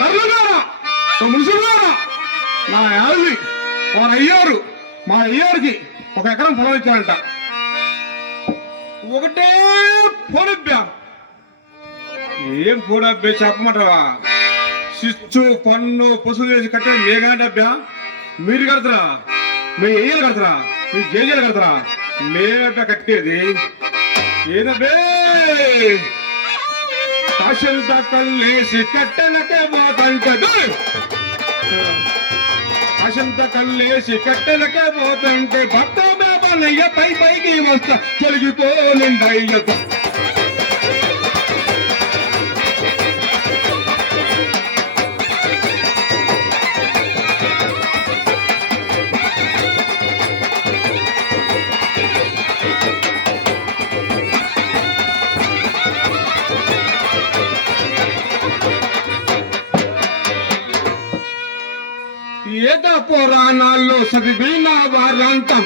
కర్రగారా ముసుగుగారా నా యాది మా అయ్యారికి 1 ఎకరం పొలం ఇచ్చారంట. ఒకటే పోనబ్బా. ఏం పోనబ్బే చెప్పమంటావా? శిచ్చు పన్ను పశువులు వేసి కట్టే మేఘాడబ్బా. మీరు కడతారా? మీ అయ్యలు కడతారా? మీ జేజలు కడతారా? మేమబ్బా కట్టేది. ఏనబ్బే కాశంత కల్లేసి కట్టెలకే పోతంటదు. కాశంత కల్లేసి కట్టెలకే పోతుంటే భర్త బేబలయ్య పైకి వస్తా చెలిగిపోనిందయ్య. ఏదో పురాణాల్లో చదివిన వారంతా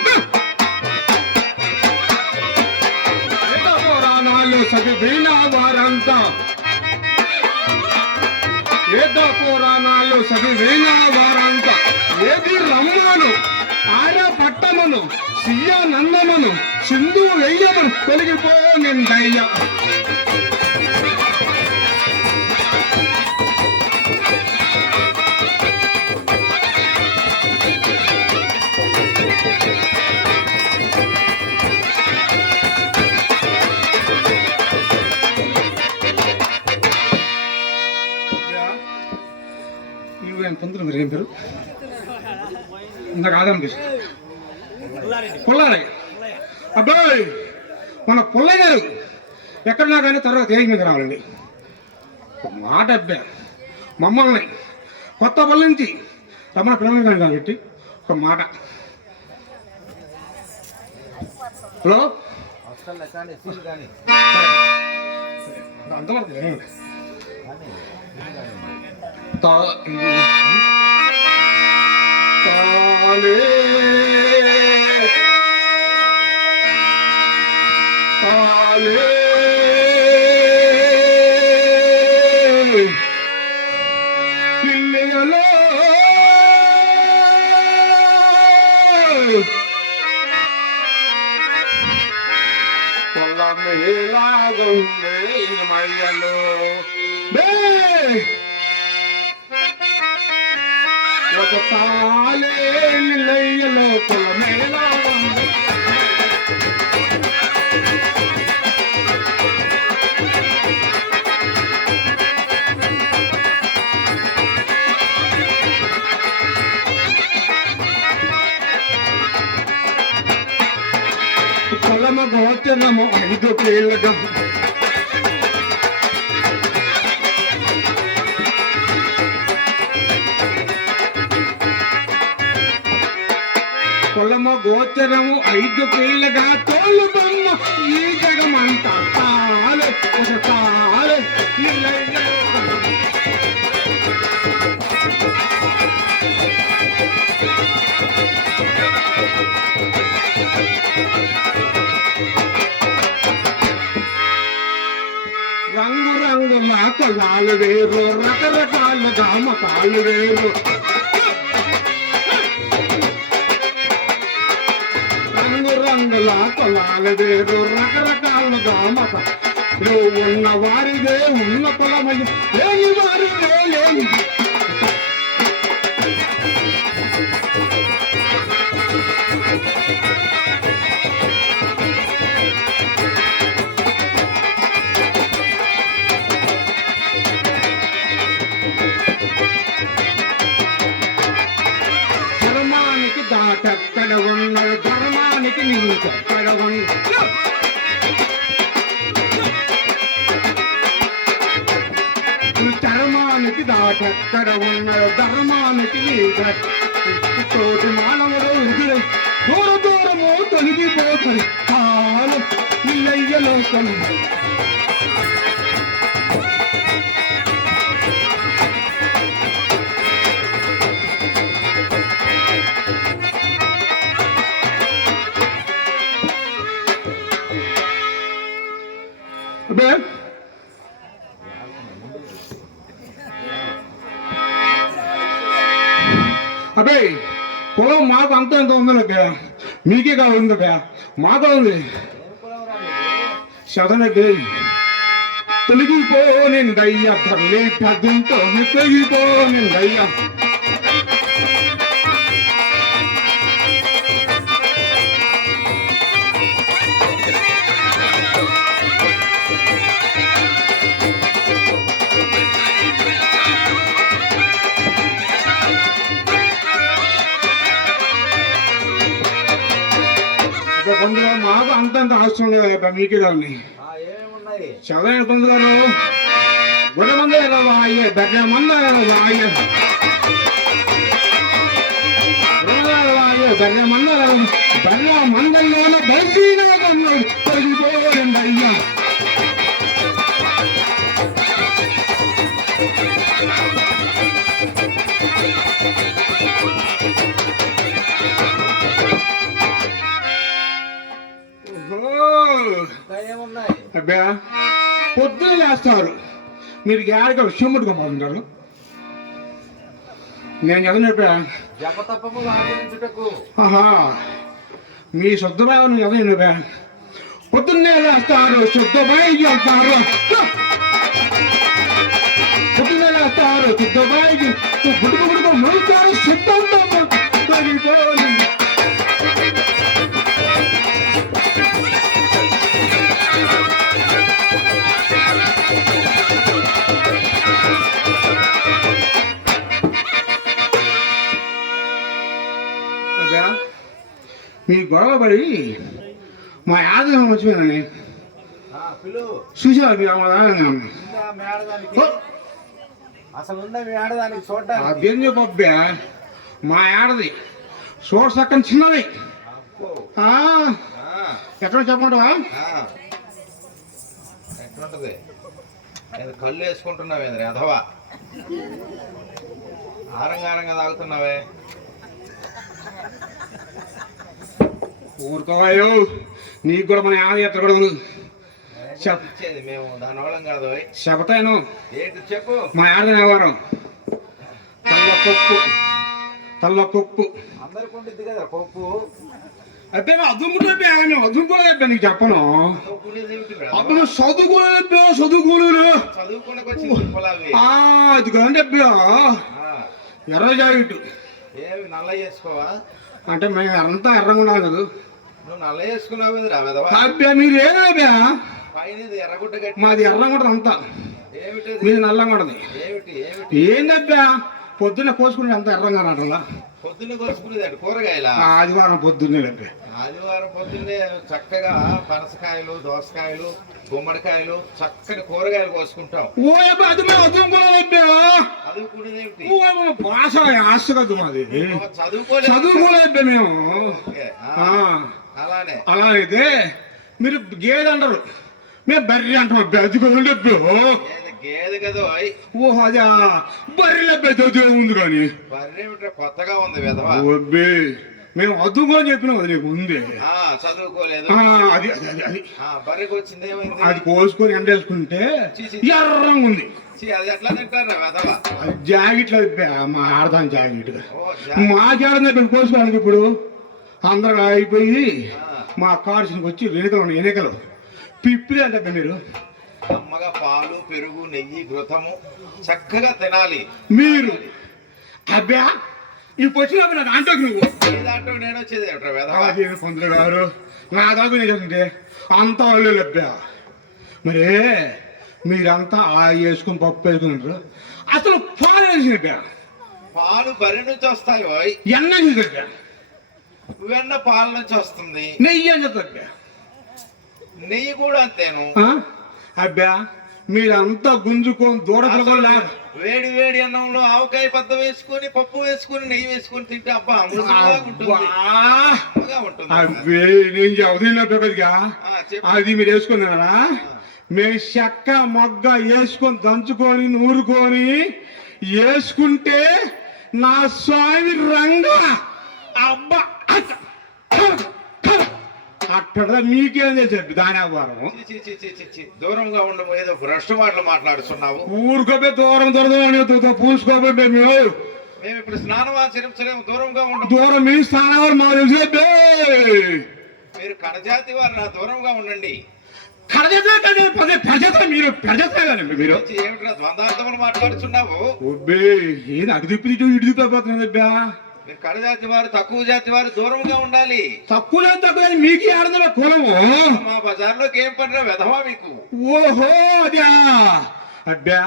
ఏది రమ్మను ఆర్య పట్టమను సియ నందమను సింధు వెయ్యమను తొలగిపోనిందయ్య. పంతులు మీరు ఏం పేరు? ఇందాక ఆదరనిపిస్తుంది పుల్లారయ్య. అబ్బాయి మన పుల్లయ్య గారు ఎక్కడన్నా కానీ త్వరగా తేలిక మీద రావాలండి. మాట అబ్బా మమ్మల్ని కొత్తపల్లి నుంచి రమణ పిల్లలు కానీ కాబట్టి ఒక మాట. హలో అంతవరకు పిల్లలో పొలమేలాగుండే మయ్యలో ఒక తాలే నిలయ్యలో పొలమేలాగుండే. పొలమ గోచరము 5 కేళ్ళగా పొలమ గోచరము 5 కేళ్ళగా తోలు బొమ్మ ఈ జగమంతా తాలే ఒక తాలే రంగు రంగుల పొలాలు వేరు రకరకాలుగా మకాలు వేరు. రంగు రంగుల పొలాలు వేరు రకరకాలుగా మకాలు ఉన్న వారిదే ఉన్న పొలమయ్య లేని వారిదే లేని. దాటక్కడ ఉన్నది ధర్మానికి నీకెక్కడ చర్మానికి దాటక్కడ ఉన్నది ధర్మానికి తోటి మానవుడు ఎదురై దూర దూరము తొలగిపోతుంది కాలు ఇల్లయ్యలో తొలగి. అబ్బాయి కులం మాకు అంత ఎంత ఉందబ్బా, మీకే కావాలందబ్బా, మాకు ఉంది చదనబ్బే. తొలగిపోనిందయ్యా తల్లి పెద్దంతో తొలగిపోనిందయ్యా. పండుగ మాకు అంతంత అవసరం లేదు కదా, మీకే కావాలి. చదవని పండుగ గుడమంద అయ్యే బెడ్డ మంద అయ్యే బెడ్డ మంద బెడ్డ మందల్లోనే బయట తొలగిపోయింది అయ్యా. అబ్బా పొద్దున చేస్తారు మీరు గ్యారగా విషయం పట్టుకోపోతుంటారు. నేను చదివినప్పా మీ శుద్ధబాబు చదివినప్పా పొద్దున్నే వేస్తారు శుద్ధబాయికి వెళ్తారు, పొద్దున్నే వేస్తారు శుద్ధబాయికి గుడుకు గుడుకు మొలుతారు సిద్ధంతో తగిలిపోయింది. మీ గొడవ పడి మా యాదవ వచ్చిపోయినండి చూసారు మీరు అదేం చెప్పబ్బా, మా ఏడది చూడ సక్కని చిన్నది ఎక్కడ చెప్పమంటావా? ఎక్కడుంటది? కళ్ళు వేసుకుంటున్నావే అధవా, ఆరంగా తాగుతున్నావే. ఊరుకోవాయో నీకు కూడా మన యాద ఎత్తకూడదు చెప్పేది, మేము దాని వాళ్ళం కాదు. చెబతాను ఏంటి చెప్పు. మా యాద వ్యవహారం తల్ల కొప్పు అందరికి ఉంటుంది కదా కొప్పు. అబ్బే అదుముకుంటే అదుముకోలేదు నీకు చెప్పను. అప్పుడు చదువుకోలేదు అది కదండి అబ్బా ఎర్ర జాకెట్ ఏమి నల్ల చేసుకోవా? అంటే మేము అంతా ఎర్రగా ఉన్నాం కదా. నువ్వు నల్ల వేసుకున్నావు అబ్బా మీరు ఏదబ్బా ఎర్రగుడ్డ కట్టి మాది ఎర్రగా ఉంటుంది అంతా, మీది నల్లగా ఉంటుంది. ఏందబ్బా పొద్దున్న కోసుకుని అంత ఎర్రంగా రావట్లా? పొద్దున్న కోసుకునేది కూరగాయల ఆదివారం పొద్దున్నే ఆదివారం పొద్దున్నే చక్కగా పనసకాయలు, దోసకాయలు, గుమ్మడికాయలు, చక్కని కూరగాయలు కోసుకుంటాం. ఓ అది మేము అదుముకోలేబ్బా, భాష ఆశ కదా మాది, చదువుకోలేబ్బా మేము. అలా అయితే మీరు గేదె అంటారు, మేము బర్రె అంటాం అబ్బా. అది కదండి అబ్బా గేదె కదా. ఓహో అదే బర్రె అబ్బా ఉంది కానీ బర్రె కొత్తగా ఉంది విధవా. మేము అదుముకోని చెప్పినాం అది నీకు ఉంది, చదువుకోలేదు. అది అది అది బర్రెకి వచ్చింది ఏమైంది? అది కోసుకొని ఎండేసుకుంటే ఎర్రంగా ఉంది. అది ఎట్లా తింటారా విధవా? అది జాకెట్లు మా ఆడదాని జాకెట్ మా జాడ కోసుకోవడానికి ఇప్పుడు అందరూ అయిపోయి మా కార్షన్కి వచ్చి ఎన్నికలు పిప్పిరి అంటే మీరు అమ్మగా పాలు, పెరుగు, నెయ్యి, ఘృతము చక్కగా తినాలి మీరు. అబ్బా ఇప్పుడు వచ్చినప్పుడు నాకు అంటకు నువ్వు దాంట్లో నేను వచ్చేది పంతులు గారు నా దాకా నేను చెప్తుంటే అంతా వాళ్ళు లభ్యా. మరి మీరంతా ఆ వేసుకుని పప్పు వేసుకున్నారు, అసలు పాలు వేసినబ్బా. పాలు బర్రె నుంచి వస్తాయి, ఎన్న చూసా వెన్న పాల నుంచి వస్తుంది, నెయ్యి అని చెప్తా. నెయ్యి కూడా అంతేను అబ్బా. మీరంతా గుంజుకొని దూడకలు వేడి వేడి అన్నంలో ఆవకాయ పద్ద వేసుకొని, పప్పు వేసుకొని, నెయ్యి వేసుకొని తింటే అబ్బా అబ్బే నేను చదువుతున్నట్టుగా అది మీరు వేసుకున్నారా? మేము చెక్క మొగ్గ వేసుకొని దంచుకొని నూరుకొని వేసుకుంటే నా స్వామి రంగా అబ్బా అట్ట మీకేం చెప్పి దాని వ్యాపారం. దూరంగా ఉండము, ఏదో భ్రష్ట మాటలు మాట్లాడుతున్నావు. ఊరుకోపోయి దూరం దూరం పూసుకోపోయి మేము మేము ఇప్పుడు స్నానం ఆచరించలేము, దూరంగా ఉండము. దూరం మీ స్థానాలు మా తెలుసు అబ్బే. మీరు కడజాతి వారు, నా దూరంగా ఉండండి. ప్రజత మీరు ఏమిట్రా ద్వందార్థములు మాట్లాడుతున్నావు? ఏది అటు తిప్పి ఇటు తిప్పిపోతున్నాను అబ్బా. మీరు కడజాతి వారు, తక్కువ జాతి వారు దూరంగా ఉండాలి. తక్కువ తక్కువ మీకు ఆడదా కులము? మా బజార్లోకి ఏం పనిరా వెధవా మీకు? ఓహో అదా అబ్బా.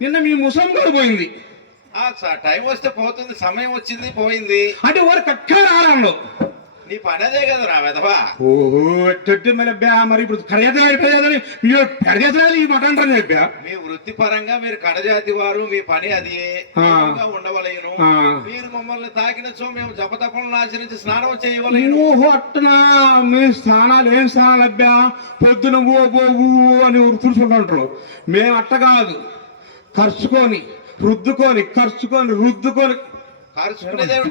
నిన్న మీ ముసలం కూడా పోయింది. టైం వస్తే పోతుంది, సమయం వచ్చింది పోయింది అంటే వారు కట్టా రావడంలో నీ పని అదే కదా రా వెధవా. ఓహో మరి అబ్బా, మరి ఇప్పుడు కడజాతి మీరు కడజాతి ఈ మాట అంటారు అబ్బా. మీ వృత్తిపరంగా మీరు కడజాతి వారు, మీ పని అది ఉండవలేను. మీరు మమ్మల్ని తాకినచో మేము జపతపలను ఆచరించి స్నానం చేయవలేను. ఓహో అట్టనా? మీ స్నానాలు ఏం స్నానాలు అబ్బా? పొద్దున ఓ అని చూసుకుంటుంటారు. మేము అట్ట కాదు, ఖర్చుకొని రుద్దుకొని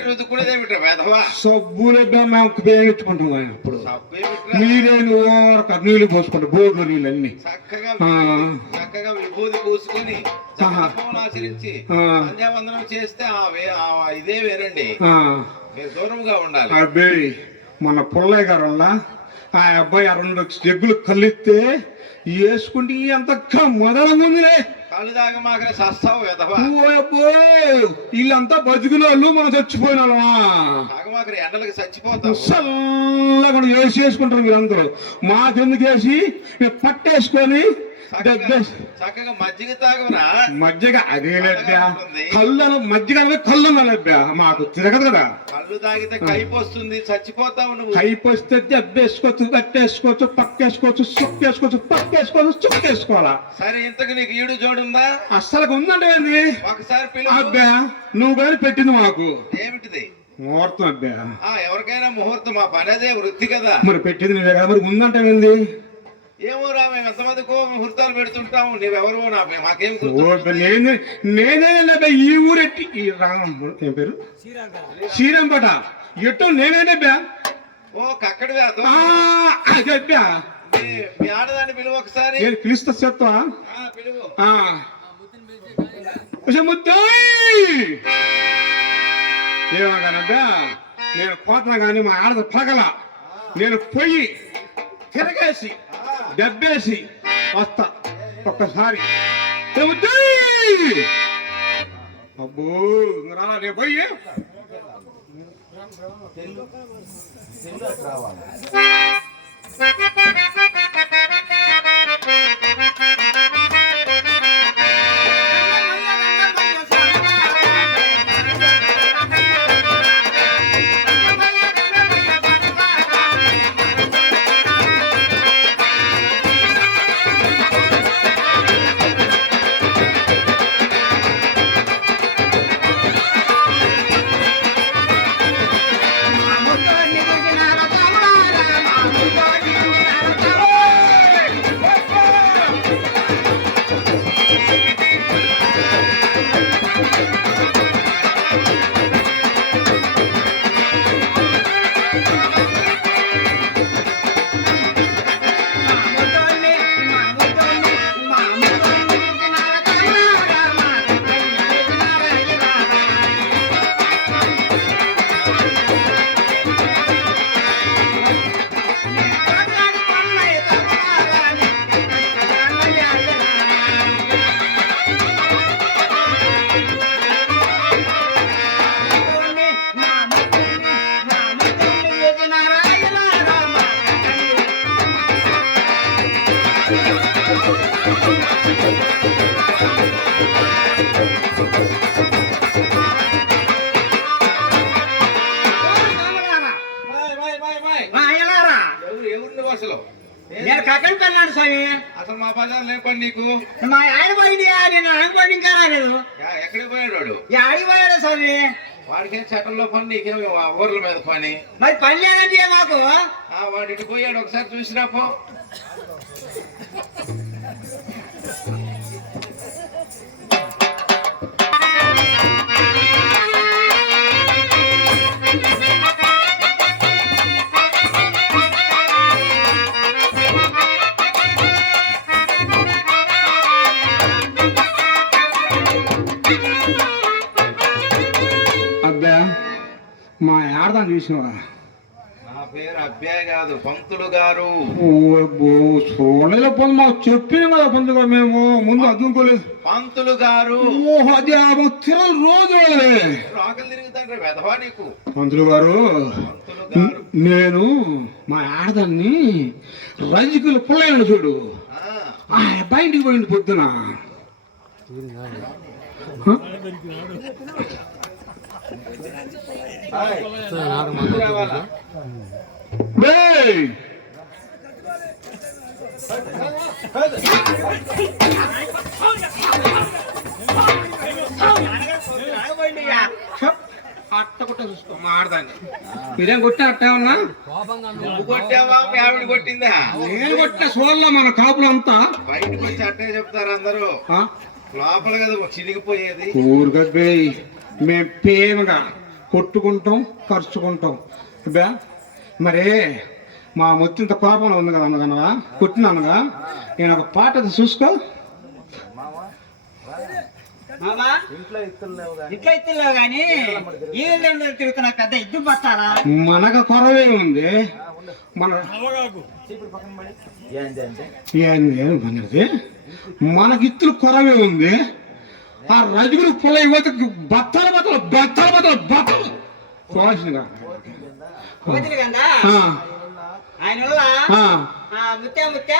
రుద్దుకునేదేమిటి వెధవా? సబ్బులు మేము ఉపయోగించుకుంటాం. ఇప్పుడు నీళ్ళు నీళ్లు పోసుకుంటాం, బోర్డు నీళ్ళన్నీ చక్కగా విభూతి పూసుకొని ఆచరించి సంధ్యావందనం చేస్తే ఇదే వేరండి. మీరు దూరంగా ఉండాలి. అబ్బాయి మన పుల్లయ్య గారు వల్ల ఆ అబ్బాయి 2 జగ్గులు కలిస్తే వేసుకుంటే ఎంత మొదలముందిలే. కళ్ళు దాకా మాకు సస్తావు వెధవా. వీళ్ళంతా బతికిన వాళ్ళు, మనం చచ్చిపోయిన వాళ్ళమా? మాకు ఎండలకు చచ్చిపోతాం. చల్లగా వేసుకుంటారు మీరందరూ. మాకెందుకు వేసి పట్టేసుకొని చక్కగా మజ్జిగ తాగురా. మజ్జిగ అదే లభ్యా, కళ్ళు మజ్జిగ కళ్ళు లభ్యా. మాకు తిరగదు కదా. కళ్ళు తాగితే కైపు వస్తుంది, చచ్చిపోతావు నువ్వు. కైపు వస్తే దెబ్బేసుకోవచ్చు, కట్టేసుకోవచ్చు, పక్కేసుకోవచ్చు, సుక్కేసుకోవచ్చు, పక్కేసుకోవచ్చు, చుక్కేసుకోవాలా. సరే ఇంతకు నీకు ఈడు జోడుందా? అస్సలు ఉందంటే ఒకసారి అబ్బా నువ్వు కానీ పెట్టింది మాకు. ఏమిటిది? ముహూర్తం అబ్బా. ఎవరికైనా ముహూర్తం, మా పని అదే వృత్తి కదా. మరి పెట్టింది నువ్వే కదా, మరి ఉందంటే ఏంది? ఏమో రా, మేము ఎంతమందికో ముహూర్తాలు పెడుతుంటాము, నువ్వెవరో మాకేం. నేనే ఈ ఊరెట్టి ఏం పేరు శ్రీరంపట ఎట్టు నేనే బ్యా. ఓ కక్కడివే అదే బ్యా. మీ ఆడదాన్ని పిలువు ఒకసారి. నేను పిలుస్తా చెప్తా. పిలువు. ఏమగానబ్బా, నేను పోతున్నా కానీ మా ఆడద పగల నేను పొయ్యి తిరగేసి దెబ్బేసి వస్తా ఒక్కసారి. అబ్బో రాలా రేపు పోయి నేను కక్కడికి వెళ్ళాను స్వామి. అసలు మా బజార్ లేపండి నీకు. మా ఆయన పోయింది, నేను అనుకోండి ఇంకా రాలేదు. ఎక్కడికి పోయాడు వాడు? ఆడికి పోయాడు స్వామి. వాడికేం చట్టంలో పని, నీకేం ఊర్ల మీద పని. మరి పని లేదంటే మాకు. వాడు ఇటు పోయాడు, ఒకసారి చూసిరాపో. మా ఆడదాన్ని చూసినవా? నా పేరు అబ్బాయి కాదు, పంతులు గారు. చూడలేదు పొందు, మాకు చెప్పింది కదా పొందుగా, మేము ముందు అదుకోలేదు. పంతులు గారు. ఓహో, అది తిరగలు రోజు రాకలు తిరుగుతాడు వెధవా నీకు. పంతులు గారు, నేను మా ఆడదాన్ని రంజికులు పుల్లయ్యను చూడు, ఆ బయటికి పోయింది పొద్దున. అట్ట కొట్ట చూసుకో మా ఆడదాన్ని. మీరేం కొట్టా అట్ట ఉన్నా? నువ్వు కొట్టావా? మీ ఆవిడ కొట్టిందా? నేను కొట్టే సోళ్ళ మన కాపులు అంతా బయటకు వచ్చి అట్టే చెప్తారు అందరూ. లోపల కదా చిరిగిపోయేది. ఊరుగబ్బేయ్, మేము ప్రేమగా కొట్టుకుంటాం, ఖర్చుకుంటాం. అబ్బా మరే మా మొత్తంత కోపంలో ఉంది కదా అన్నదన్నవా, కొట్టినానుగా. నేను ఒక పాట చూసుకో. ఇంట్లో ఇస్తులేవు కానీ ఈ తిరుగుతున్నా పెద్ద ఇద్దు పట్టాలా? మనకు కొరవే ఉంది. మన మనకి ఇత్తులు కొరవే ఉంది. ఆ రజుగురు పొల ఇవ్వతే బత్తల బత్తలు బత్తల బత్తలు బత్తలు పోవాల్సిందిగా ఆయన ముత్తా ముత్తా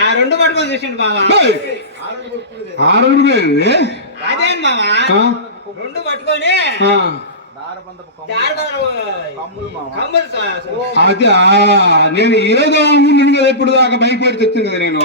ఆ రెండు పట్టుకొని చూసిండు మామ. అదే మామ, రెండు పట్టుకొని అదే నేను ఏదో అనుకున్నాను కదా, ఎప్పుడు దాకా భయపడి తెచ్చింది కదా నేను.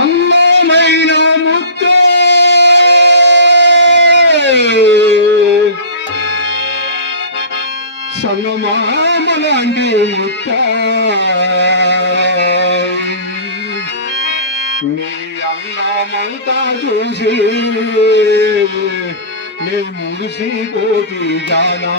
అందమైన ముద్దు సంగమామలాంటి ముత్త, నీ అందమంతా చూసి నేను మురిసిపోతూ జానా.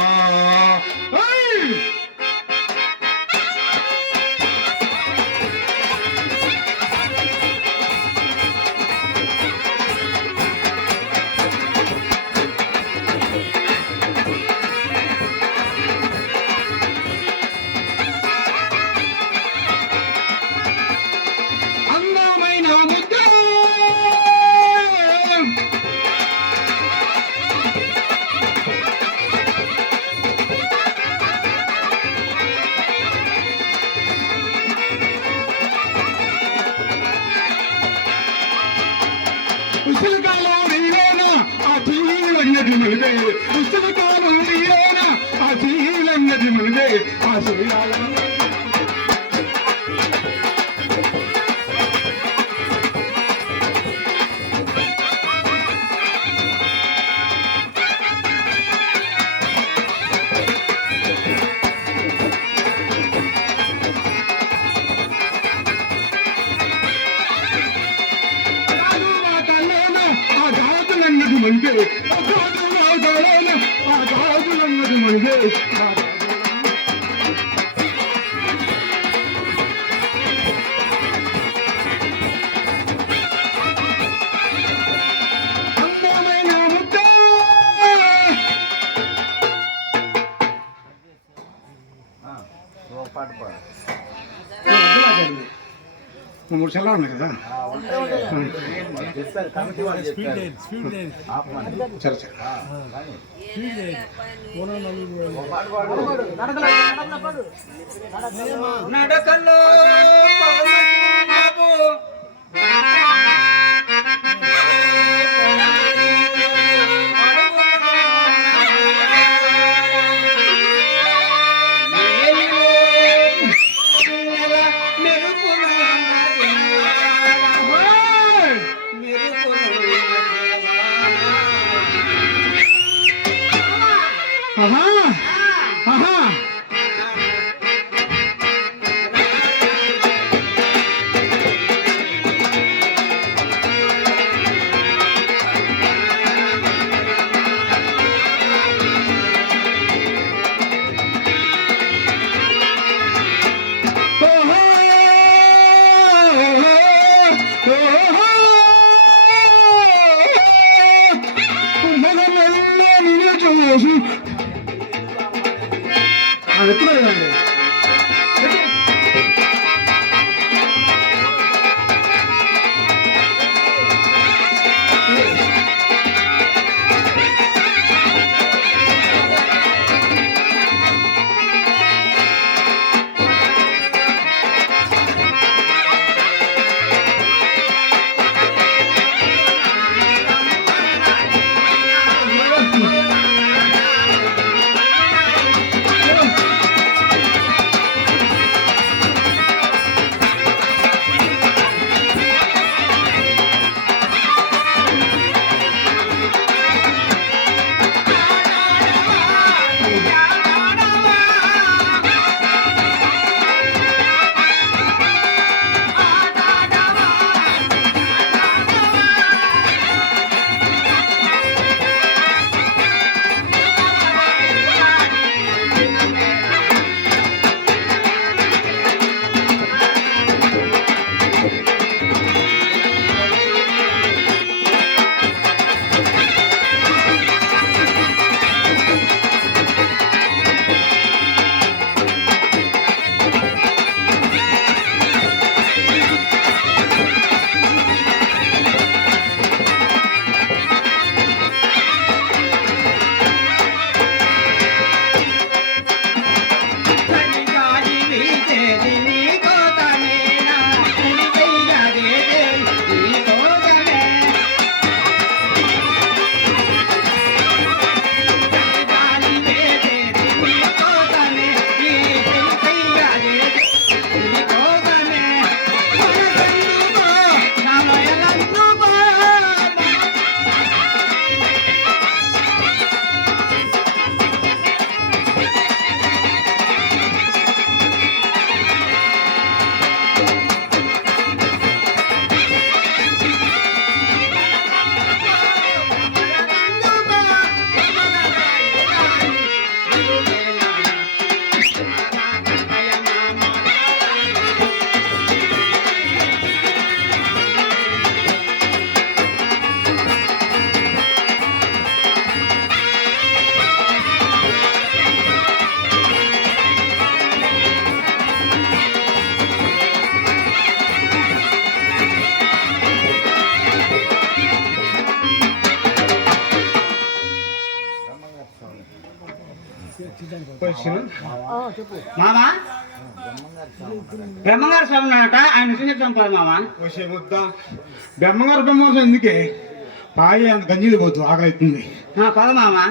మూడు సెలవు ఉన్నాయి కదా. సరే సరే నడకల్లో నేనే చూసి ఎత్తులేదండి మామా బ్రహ్మంగారు స్వామి ఉన్నాడట, ఆయన చూసి చంపాలి మామా. బ్రహ్మగారు బ్రహ్మగారు ఎందుకే పాయ అంత గంజీలు పోతు ఆకలి అవుతుంది. పద మామా.